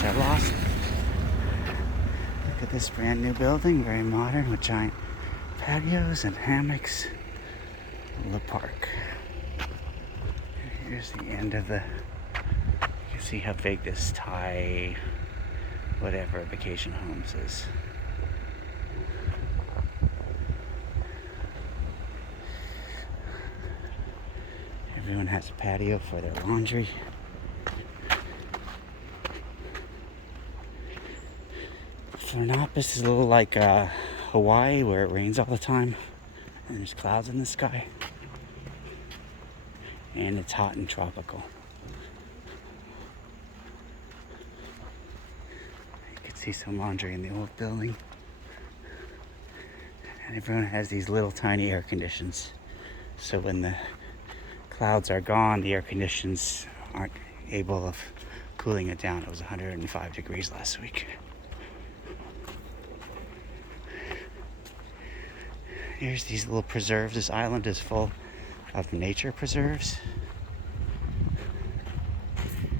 which I lost. Look at this brand new building, very modern, with giant patios and hammocks. The park. Here's the end of the. You can see how big this Thai, whatever, vacation homes is. Everyone has a patio for their laundry. Florianópolis is a little like Hawaii, where it rains all the time and there's clouds in the sky, and it's hot and tropical. You can see some laundry in the old building, and everyone has these little tiny air conditions, so when the clouds are gone, the air conditions aren't able of cooling it down. It was 105 degrees last week. Here's these little preserves. This island is full of nature preserves.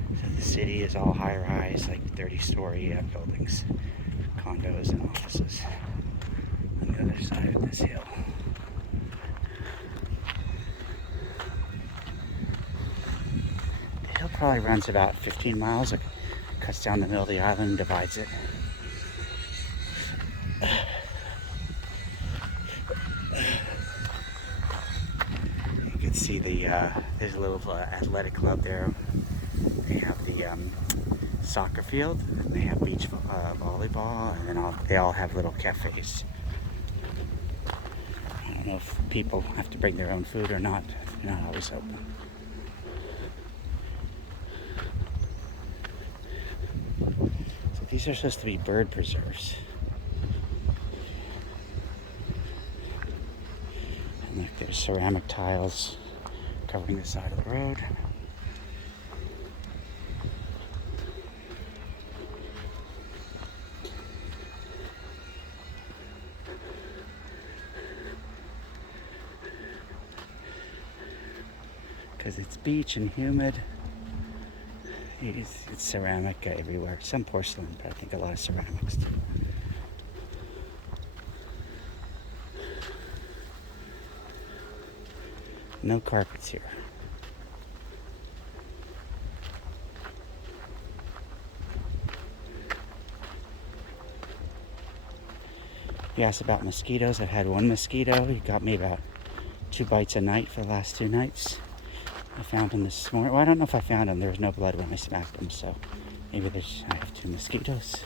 So the city is all high-rise, like 30-story buildings, condos and offices on the other side of this hill. The hill probably runs about 15 miles. It cuts down the middle of the island and divides it. See there's a little athletic club there. They have the soccer field, and they have beach volleyball, and then they all have little cafes. I don't know if people have to bring their own food or not. They're not always open. So these are supposed to be bird preserves. And look, there's ceramic tiles covering the side of the road. Because it's beach and humid, it's ceramic everywhere. Some porcelain, but I think a lot of ceramics too. No carpets here. You asked about mosquitoes. I've had one mosquito. He got me about 2 bites a night for the last 2 nights. I found him this morning. Well, I don't know if I found him. There was no blood when I smacked him, so maybe I have 2 mosquitoes.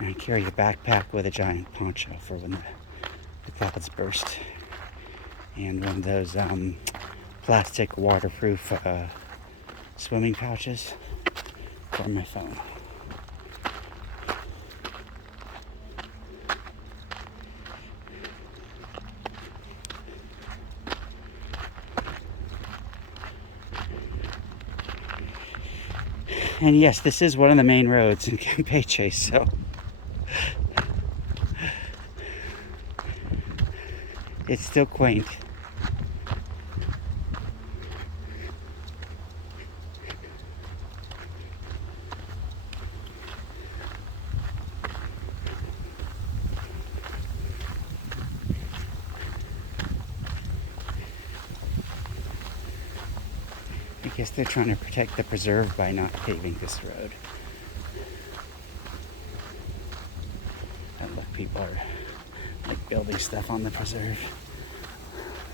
And I carry a backpack with a giant poncho for when the clouds burst. And one of those plastic waterproof swimming pouches for my phone. And yes, this is one of the main roads in Campeche, so it's still quaint. I guess they're trying to protect the preserve by not paving this road. And look, people are like building stuff on the preserve.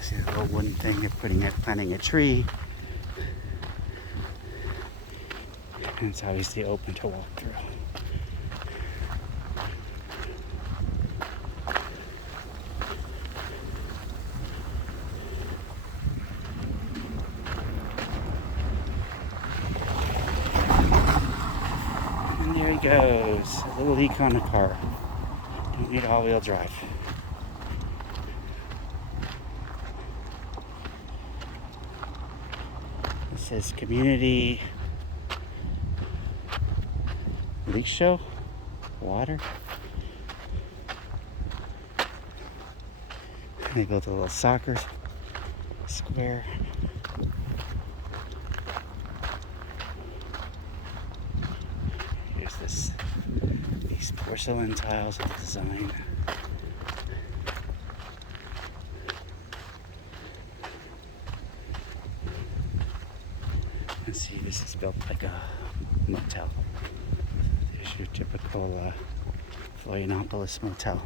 See the little wooden thing they're planting a tree. And it's obviously open to walk through. And there he goes, a little econ car. Don't need all-wheel drive. This says Community Leak Show. Water. They built a little soccer square. Here's these porcelain tiles with the design. Let's see, this is built like a motel. There's your typical Florianopolis motel.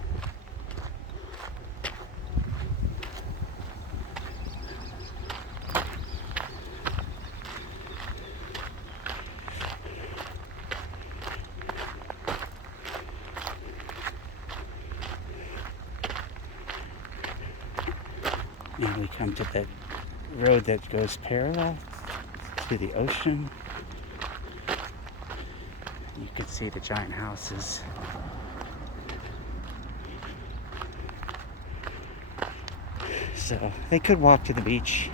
And we come to that road that goes parallel to the ocean. You can see the giant houses. So they could walk to the beach.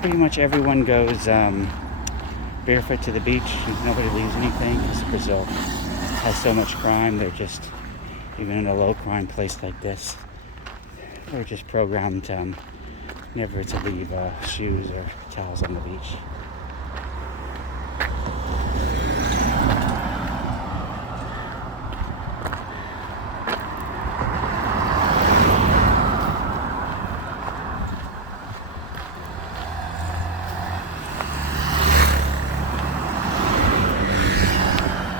Pretty much everyone goes barefoot to the beach. Nobody leaves anything because Brazil has so much crime. They're just, even in a low crime place like this, they're just programmed never to leave shoes or towels on the beach.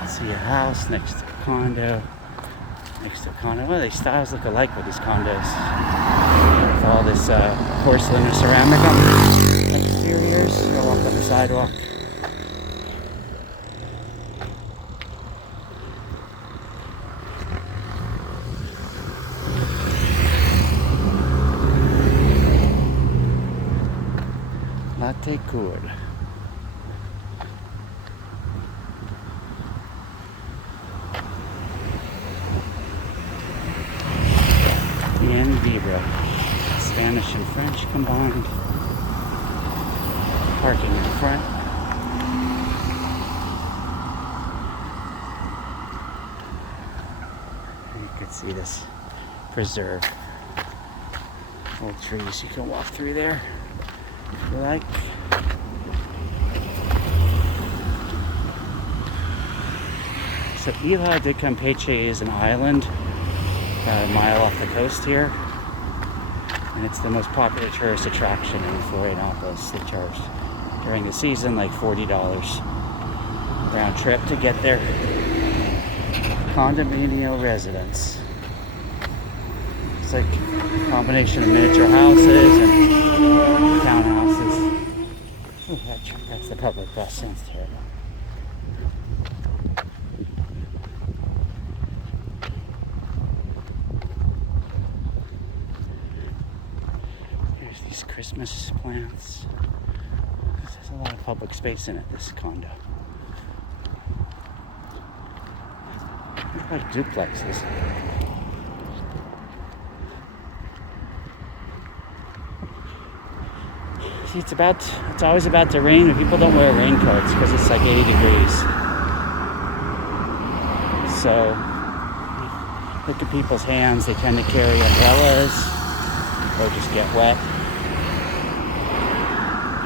See a house next to a condo. Well, these styles look alike with these condos. With all this porcelain or ceramic on the exteriors. Go walk on the sidewalk. Latte cord. And Vibra. Spanish and French combined. Parking in front. You can see this preserve. Old trees. You can walk through there if you like. So Ilha de Campeche is an island about a mile off the coast here, and it's the most popular tourist attraction in Florianopolis. They charge during the season like $40 round trip to get there. Condominio residence. It's like a combination of miniature houses and townhouses. Ooh, that's the public bus. Sounds terrible. These Christmas plants. There's a lot of public space in it, this condo. They're like duplexes. See, it's always about to rain, and people don't wear raincoats because it's like 80 degrees. So, look at people's hands. They tend to carry umbrellas or just get wet.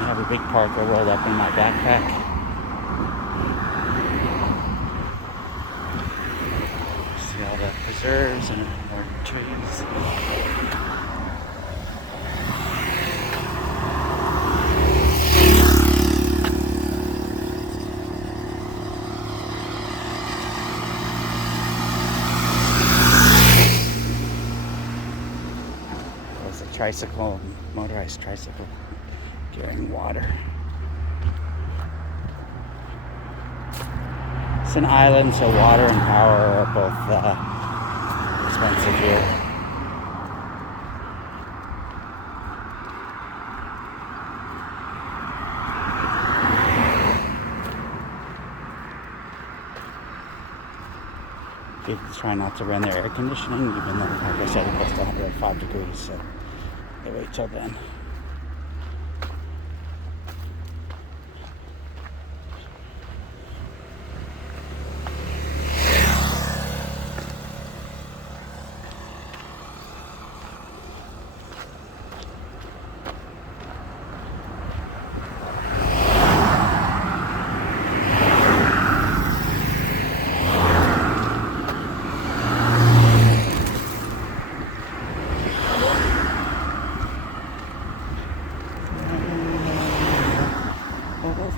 I have a big parka rolled up in my backpack. See all the preserves and more trees. There's a tricycle, motorized tricycle. Carrying water. It's an island, so water and power are both expensive here. People try not to run their air conditioning, even though, like I said, it goes to 105 degrees, so they wait till then.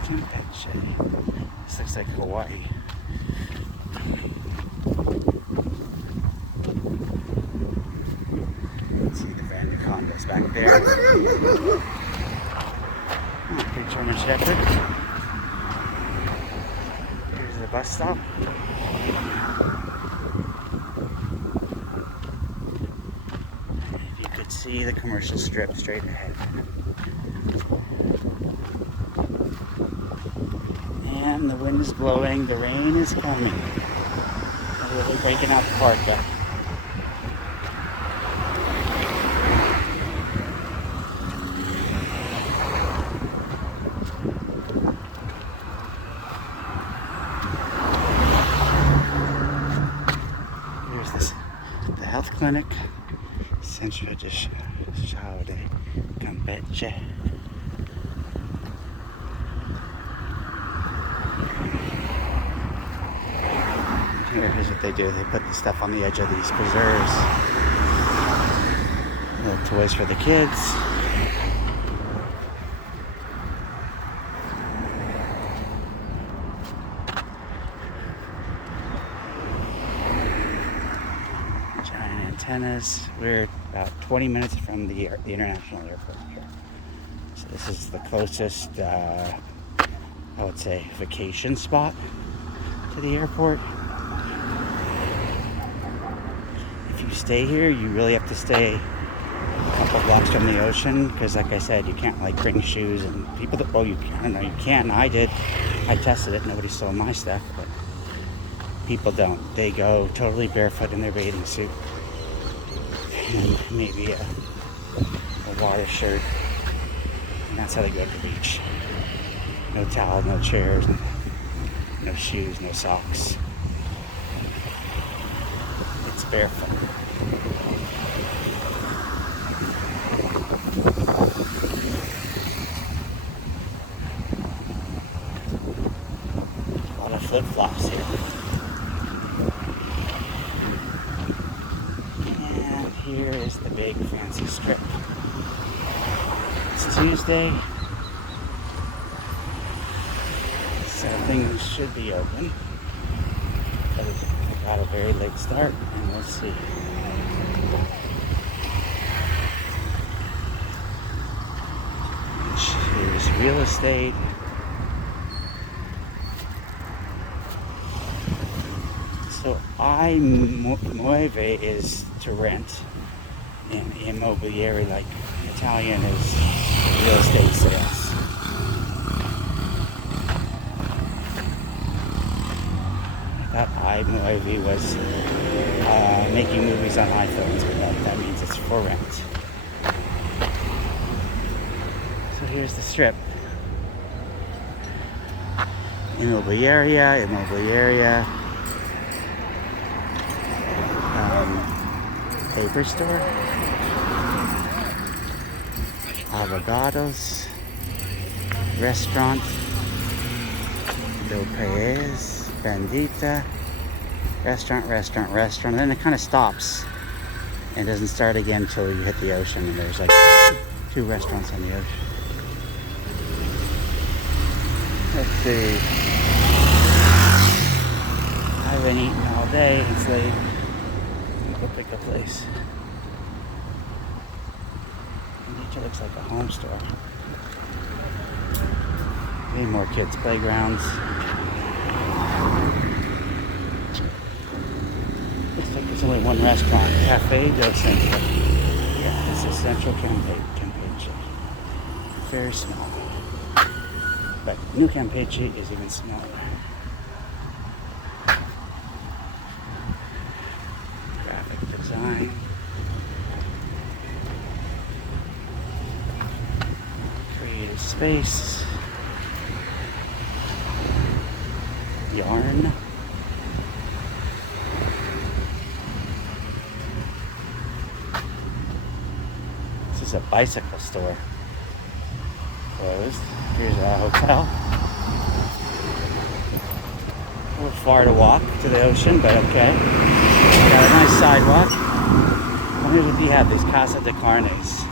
Campeche. This looks like Hawaii. See the van condos back there. Oh, big German Shepherd. Here's the bus stop. If you could see the commercial strip straight ahead. And the wind is blowing, the rain is coming. They're really breaking out the park though. Here's the health clinic, Centro de Campeche. Here's what they do. They put the stuff on the edge of these preserves. Little toys for the kids. Giant antennas. We're about 20 minutes from the international airport here. So this is the closest, I would say, vacation spot to the airport. If you stay here, you really have to stay a couple blocks from the ocean, because like I said, you can't like bring shoes, and people that, well, you can, I don't know, you can. I did. I tested it. Nobody stole my stuff, but people don't. They go totally barefoot in their bathing suit and maybe a water shirt, and that's how they go to the beach. No towel, no chairs, no shoes, no socks. It's barefoot. A lot of flip-flops here. And here is the big fancy strip. It's Tuesday, so things should be open. But I got a very late start, and we'll see. Here's real estate. So muove is to rent, and immobiliare, like Italian, is real estate sales. I thought iMovie was making movies on iPhones, but that means it's for rent. So here's the strip. Immobiliare. Paper store. Avocados. Restaurant. Do País. Bandita. Restaurant. And then it kind of stops and doesn't start again until you hit the ocean, and there's like 2 restaurants on the ocean. Let's see. I've been eating all day. It's late. Go pick a place. Nature looks like a home store. Need more kids' playgrounds. Looks like there's only one restaurant. Cafe del Centro. Yeah, this is Central Campeche. Very small. But New Campeche is even smaller. sign. Creative space. Yarn. This is a bicycle store. Closed. Here's a hotel. A little far to walk to the ocean, but okay. Got a nice sidewalk. And here's what you have, these Casa de Carnes.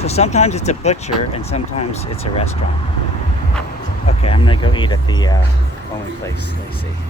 So sometimes it's a butcher and sometimes it's a restaurant. Okay, I'm gonna go eat at the only place they see.